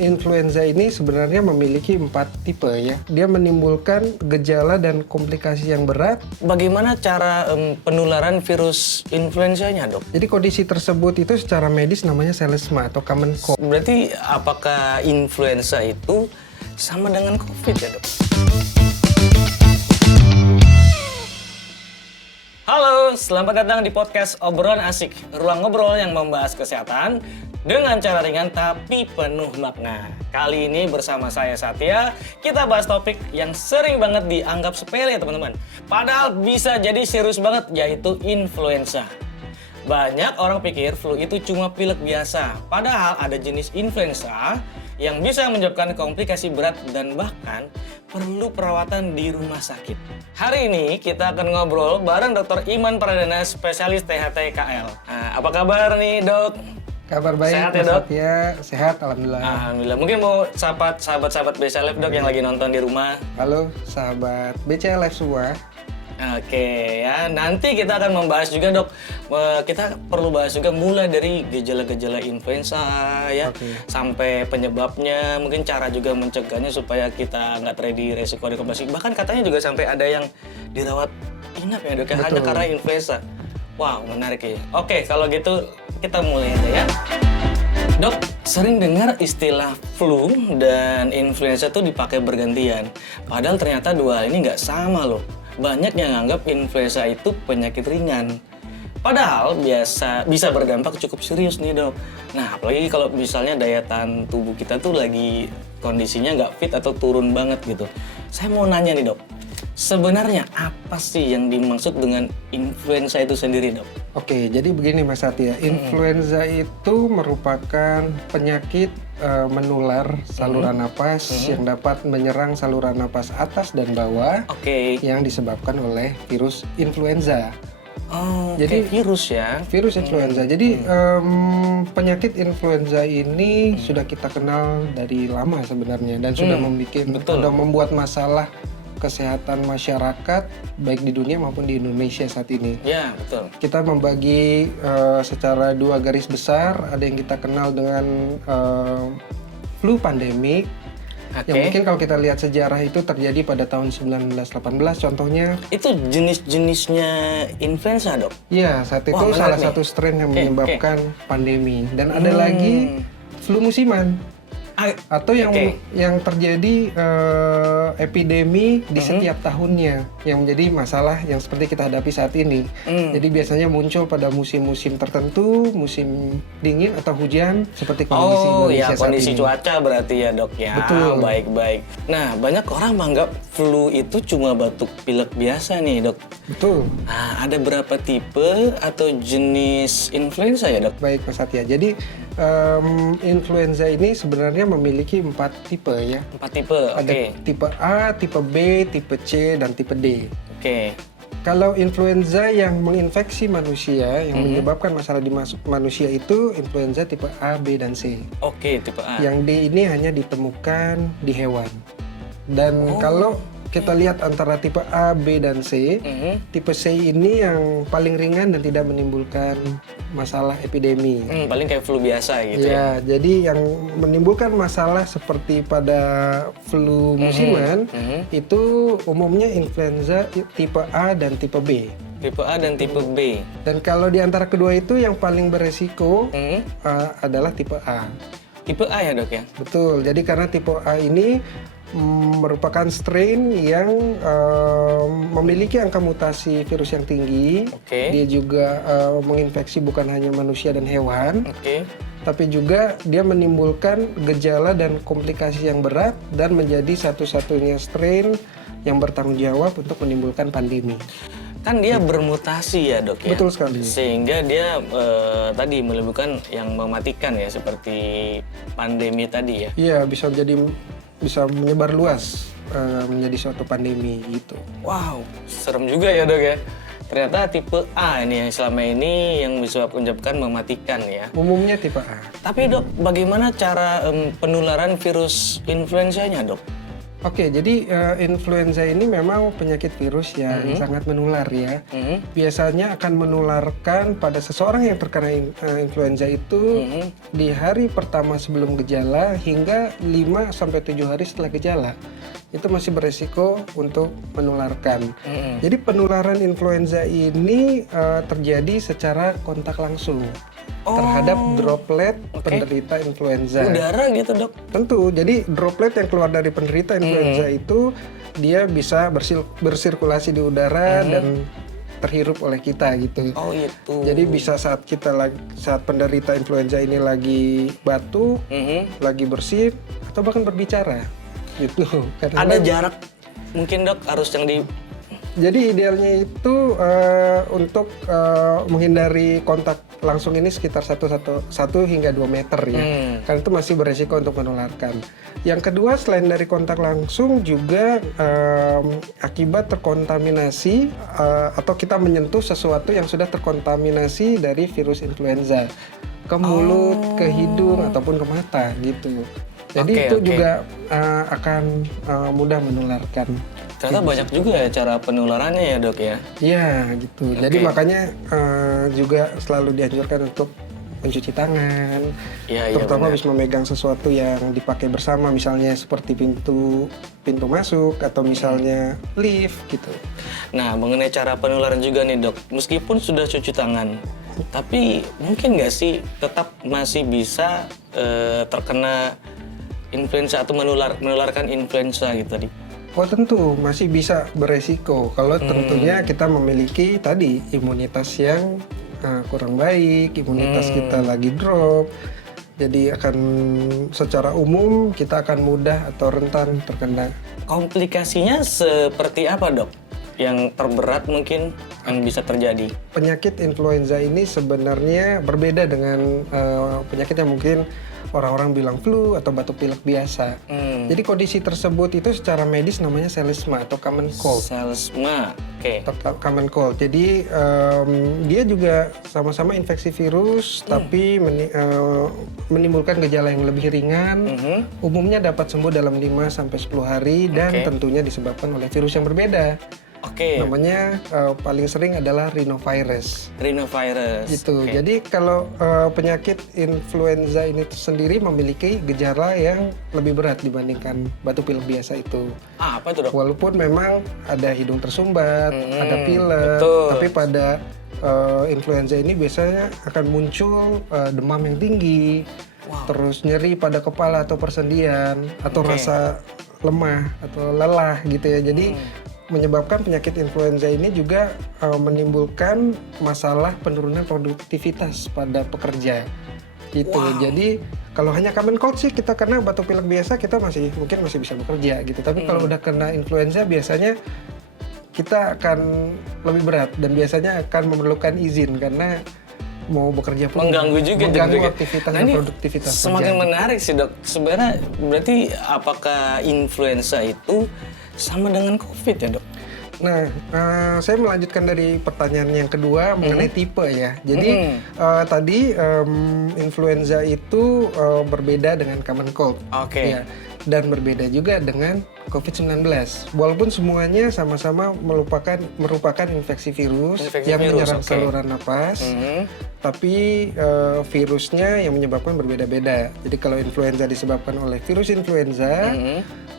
Influenza ini sebenarnya memiliki 4 tipe ya. Dia menimbulkan gejala dan komplikasi yang berat. Bagaimana cara penularan virus influenzanya, dok? Jadi kondisi tersebut itu secara medis namanya selesma atau common cold. Berarti apakah influenza itu sama dengan COVID ya, dok? Halo, selamat datang di podcast Obrolan Asik, ruang ngobrol yang membahas kesehatan dengan cara ringan tapi penuh makna. Kali ini bersama saya Satya, kita bahas topik yang sering banget dianggap sepele ya teman-teman. Padahal bisa jadi serius banget, yaitu influenza. Banyak orang pikir flu itu cuma pilek biasa, padahal ada jenis influenza yang bisa menyebabkan komplikasi berat dan bahkan perlu perawatan di rumah sakit. Hari ini kita akan ngobrol bareng Dr. Iman Pradana, spesialis THT KL. Nah, apa kabar nih, Dok? Kabar baik, Sehat ya, Dok? Ya, sehat, alhamdulillah. Alhamdulillah. Mungkin mau sahabat-sahabat BC Live, Dok, yang lagi nonton di rumah. Halo sahabat BC Live semua. Oke ya, nanti kita akan membahas juga, Dok. Kita perlu bahas juga mulai dari gejala-gejala influenza ya, sampai penyebabnya, mungkin cara juga mencegahnya supaya kita nggak terjadi resiko komplikasi. Bahkan katanya juga sampai ada yang dirawat inap ya, Dok, ya, hanya karena influenza. Wow, menarik ya. Oke, kalau gitu kita mulai aja ya. Dok, sering dengar istilah flu dan influenza tuh dipakai bergantian. Padahal ternyata dua hal ini nggak sama loh. Banyak yang anggap influenza itu penyakit ringan. Padahal bisa berdampak cukup serius nih, Dok. Nah, apalagi kalau misalnya daya tahan tubuh kita tuh lagi kondisinya nggak fit atau turun banget gitu. Saya mau nanya nih, Dok. Sebenarnya apa sih yang dimaksud dengan influenza itu sendiri, Dok? Oke, jadi begini Mas Satya. Influenza itu merupakan penyakit menular saluran napas yang dapat menyerang saluran napas atas dan bawah yang disebabkan oleh virus influenza. Oh, jadi virus ya? Virus influenza. Jadi penyakit influenza ini sudah kita kenal dari lama sebenarnya dan sudah membuat masalah kesehatan masyarakat baik di dunia maupun di Indonesia saat ini. Ya, betul. Kita membagi secara dua garis besar. Ada yang kita kenal dengan flu pandemik. Yang mungkin kalau kita lihat sejarah itu terjadi pada tahun 1918 contohnya. Itu jenis-jenisnya influenza, Dok? Iya, saat itu salah satu strain yang menyebabkan pandemi. Dan ada lagi flu musiman. Atau yang terjadi epidemi di setiap tahunnya yang menjadi masalah yang seperti kita hadapi saat ini. Jadi biasanya muncul pada musim-musim tertentu, musim dingin atau hujan seperti kondisi Indonesia saat ini. Kondisi cuaca berarti ya, Dok ya. Betul. Baik-baik. Nah, banyak orang menganggap flu itu cuma batuk pilek biasa nih, Dok. Betul. Nah, ada berapa tipe atau jenis influenza ya, Dok? Baik, Mas Satya. Jadi influenza ini sebenarnya memiliki 4 tipe ya. 4 tipe, Ada tipe A, tipe B, tipe C, dan tipe D. Kalau influenza yang menginfeksi manusia, yang menyebabkan masalah di manusia itu influenza tipe A, B, dan C. Tipe A. Yang D ini hanya ditemukan di hewan. Dan kalau kita lihat antara tipe A, B, dan C, tipe C ini yang paling ringan dan tidak menimbulkan masalah epidemi. Paling kayak flu biasa gitu ya? Jadi yang menimbulkan masalah seperti pada flu musiman, itu umumnya influenza tipe A dan tipe B. Tipe A dan tipe B. Dan kalau di antara kedua itu yang paling beresiko adalah tipe A. Tipe A ya, Dok ya? Betul, jadi karena tipe A ini merupakan strain yang memiliki angka mutasi virus yang tinggi. Dia juga menginfeksi bukan hanya manusia dan hewan, tapi juga dia menimbulkan gejala dan komplikasi yang berat dan menjadi satu-satunya strain yang bertanggung jawab untuk menimbulkan pandemi. Kan dia bermutasi ya, Dok ya? Betul sekali. Sehingga dia tadi menimbulkan yang mematikan ya, seperti pandemi tadi ya? Iya, bisa menyebar luas menjadi suatu pandemi gitu. Wow, serem juga ya, Dok ya. Ternyata tipe A ini yang selama ini yang bisa menyebabkan mematikan ya. Umumnya tipe A. Tapi, Dok, bagaimana cara penularan virus influenzanya, Dok? Oke, jadi influenza ini memang penyakit virus yang sangat menular ya. Biasanya akan menularkan pada seseorang yang terkena influenza itu di hari pertama sebelum gejala hingga 5-7 hari setelah gejala. Itu masih beresiko untuk menularkan. Jadi penularan influenza ini terjadi secara kontak langsung terhadap droplet penderita influenza. Udara gitu, Dok? Tentu, jadi droplet yang keluar dari penderita influenza itu dia bisa bersirkulasi di udara dan terhirup oleh kita gitu. Oh itu. Jadi bisa saat penderita influenza ini lagi batuk, lagi bersin, atau bahkan berbicara gitu. Ada jarak mungkin, Dok, harus yang di... Jadi idealnya itu untuk menghindari kontak langsung ini sekitar 1 hingga 2 meter ya. Karena itu masih beresiko untuk menularkan. Yang kedua, selain dari kontak langsung juga akibat terkontaminasi atau kita menyentuh sesuatu yang sudah terkontaminasi dari virus influenza ke mulut, ke hidung ataupun ke mata gitu. Jadi itu juga akan mudah menularkan. Ternyata banyak juga ya cara penularannya ya, Dok ya? Iya gitu. Jadi makanya juga selalu dianjurkan untuk mencuci tangan, terutama habis memegang sesuatu yang dipakai bersama, misalnya seperti pintu masuk atau misalnya lift gitu. Nah, mengenai cara penularan juga nih, Dok, meskipun sudah cuci tangan, tapi mungkin nggak sih tetap masih bisa terkena influenza atau menularkan influenza gitu tadi? Oh tentu masih bisa beresiko kalau tentunya kita memiliki tadi imunitas yang kurang baik, imunitas kita lagi drop. Jadi akan secara umum kita akan mudah atau rentan terkena. Komplikasinya seperti apa, Dok? Yang terberat mungkin yang bisa terjadi? Penyakit influenza ini sebenarnya berbeda dengan penyakit yang mungkin orang-orang bilang flu atau batuk pilek biasa. Jadi kondisi tersebut itu secara medis namanya selesma atau common cold. Selesma, oke. Common cold. Jadi dia juga sama-sama infeksi virus, tapi menimbulkan gejala yang lebih ringan. Umumnya dapat sembuh dalam 5-10 hari dan tentunya disebabkan oleh virus yang berbeda. Namanya paling sering adalah rhinovirus. Rhinovirus. Gitu. Jadi kalau penyakit influenza ini sendiri memiliki gejala yang lebih berat dibandingkan batuk pilek biasa itu. Apa itu, Dok? Walaupun memang ada hidung tersumbat, ada pilek, tapi pada influenza ini biasanya akan muncul demam yang tinggi, terus nyeri pada kepala atau persendian, atau rasa lemah atau lelah gitu ya. Jadi menyebabkan penyakit influenza ini juga menimbulkan masalah penurunan produktivitas pada pekerja gitu. Jadi kalau hanya common cold sih kita kena batuk pilek biasa kita mungkin masih bisa bekerja gitu. Tapi kalau udah kena influenza biasanya kita akan lebih berat dan biasanya akan memerlukan izin karena mau bekerja pun mengganggu aktivitas dan produktivitas. Semakin menarik sih, Dok. Sebenarnya berarti apakah influenza itu sama dengan COVID ya, Dok? Nah, saya melanjutkan dari pertanyaan yang kedua mengenai tipe ya. Jadi tadi influenza itu berbeda dengan common cold. Ya, dan berbeda juga dengan COVID-19. Walaupun semuanya sama-sama merupakan infeksi virus yang menyerang saluran napas, tapi virusnya yang menyebabkan berbeda-beda. Jadi kalau influenza disebabkan oleh virus influenza,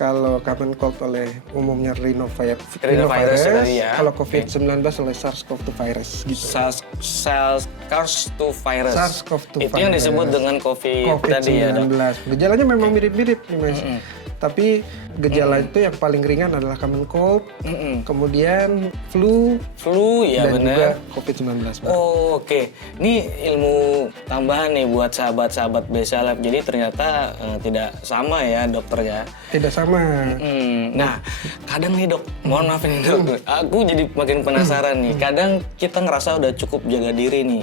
kalau common cold oleh umumnya rhinovirus kalau COVID-19 oleh SARS-CoV-2 virus gitu. SARS-CoV-2 virus. SARS-CoV-2 itu yang disebut dengan COVID tadi ya, Dok? Gejalanya memang mirip-mirip nih, Mas. Tapi gejala itu yang paling ringan adalah common cold, kemudian flu ya, dan juga COVID-19. Oke. Ini ilmu tambahan nih buat sahabat-sahabat BSA Lab. Jadi ternyata tidak sama ya, dokter ya? Tidak sama. Nah, kadang nih, Dok, mohon maaf nih, Dok. Aku jadi makin penasaran nih. Kadang kita ngerasa udah cukup jaga diri nih.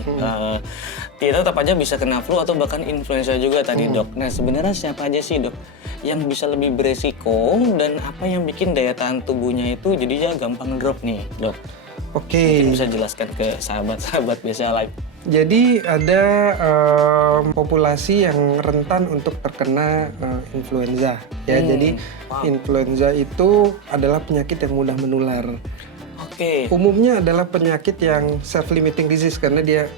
Kita tetap aja bisa kena flu atau bahkan influenza juga tadi, Dok. Nah, sebenarnya siapa aja sih, Dok, yang bisa lebih beresiko dan apa yang bikin daya tahan tubuhnya itu jadinya gampang drop nih, Dok? Mungkin bisa jelaskan ke sahabat-sahabat BSA Live. Jadi ada populasi yang rentan untuk terkena influenza ya. Jadi influenza itu adalah penyakit yang mudah menular. Umumnya adalah penyakit yang self-limiting disease karena dia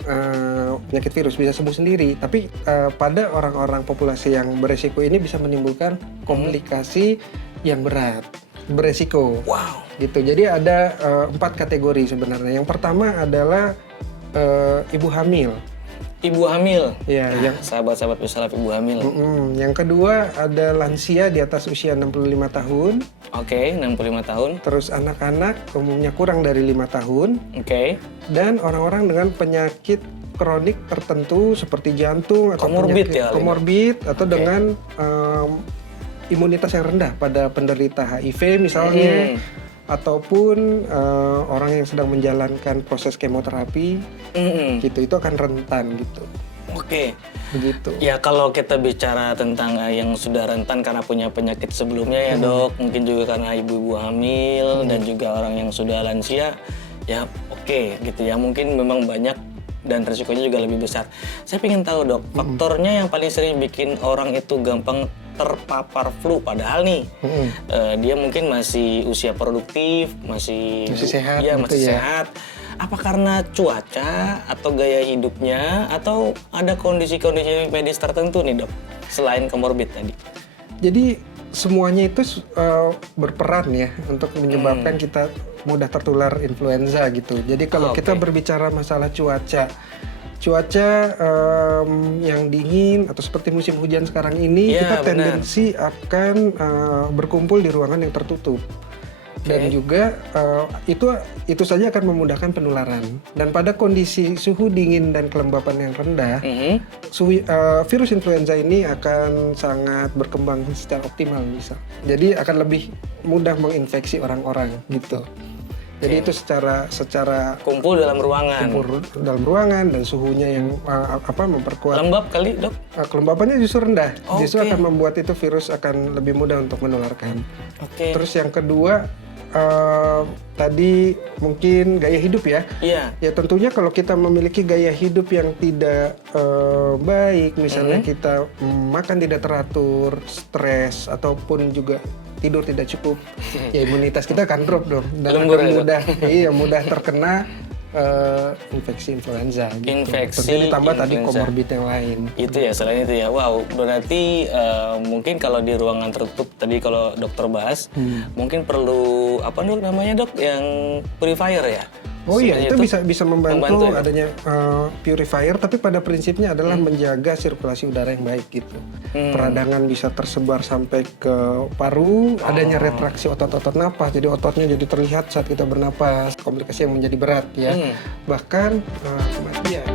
penyakit virus bisa sembuh sendiri. Tapi pada orang-orang populasi yang beresiko ini bisa menimbulkan komplikasi yang berat, beresiko. Wow. Gitu. Jadi ada 4 kategori sebenarnya. Yang pertama adalah ibu hamil. Ibu hamil. Ya, yang sahabat-sahabat pesulap ibu hamil. Yang kedua ada lansia di atas usia 65 tahun. 65 tahun. Terus anak-anak umumnya kurang dari 5 tahun. Dan orang-orang dengan penyakit kronik tertentu seperti jantung atau komorbid komorbid atau dengan imunitas yang rendah pada penderita HIV misalnya. Ataupun orang yang sedang menjalankan proses kemoterapi, gitu, itu akan rentan gitu. Begitu. Ya kalau kita bicara tentang yang sudah rentan karena punya penyakit sebelumnya ya dok, mungkin juga karena ibu-ibu hamil dan juga orang yang sudah lansia, ya gitu ya, mungkin memang banyak dan resikonya juga lebih besar. Saya ingin tahu dok, faktornya yang paling sering bikin orang itu gampang terpapar flu padahal nih dia mungkin masih usia produktif, masih sehat, ya masih sehat. Apa karena cuaca atau gaya hidupnya atau ada kondisi-kondisi medis tertentu nih dok selain komorbid tadi? Jadi semuanya itu berperan ya untuk menyebabkan kita mudah tertular influenza gitu. Jadi kalau kita berbicara masalah cuaca yang dingin atau seperti musim hujan sekarang ini, kita tendensi akan berkumpul di ruangan yang tertutup. Dan juga itu saja akan memudahkan penularan. Dan pada kondisi suhu dingin dan kelembapan yang rendah, virus influenza ini akan sangat berkembang secara optimal bisa. Jadi akan lebih mudah menginfeksi orang-orang gitu. Jadi itu secara kumpul dalam ruangan dan suhunya yang memperkuat. Lembab kali dok? Kelembapannya justru rendah, justru akan membuat itu virus akan lebih mudah untuk menularkan. Terus yang kedua tadi mungkin gaya hidup ya. Ya tentunya kalau kita memiliki gaya hidup yang tidak baik, misalnya kita makan tidak teratur, stres ataupun juga tidur tidak cukup, ya imunitas kita akan drop dong dan mudah terkena infeksi influenza gitu. Tentu ditambah tadi komorbid yang lain. Itu ya, selain itu ya. Wow, berarti mungkin kalau di ruangan tertutup tadi kalau dokter bahas, mungkin perlu apa dok namanya dok yang purifier ya? Oh iya, itu bisa membantu ya? Adanya purifier, tapi pada prinsipnya adalah menjaga sirkulasi udara yang baik gitu. Peradangan bisa tersebar sampai ke paru, adanya retraksi otot-otot napas, jadi ototnya jadi terlihat saat kita bernapas, komplikasi yang menjadi berat ya. Bahkan kematian.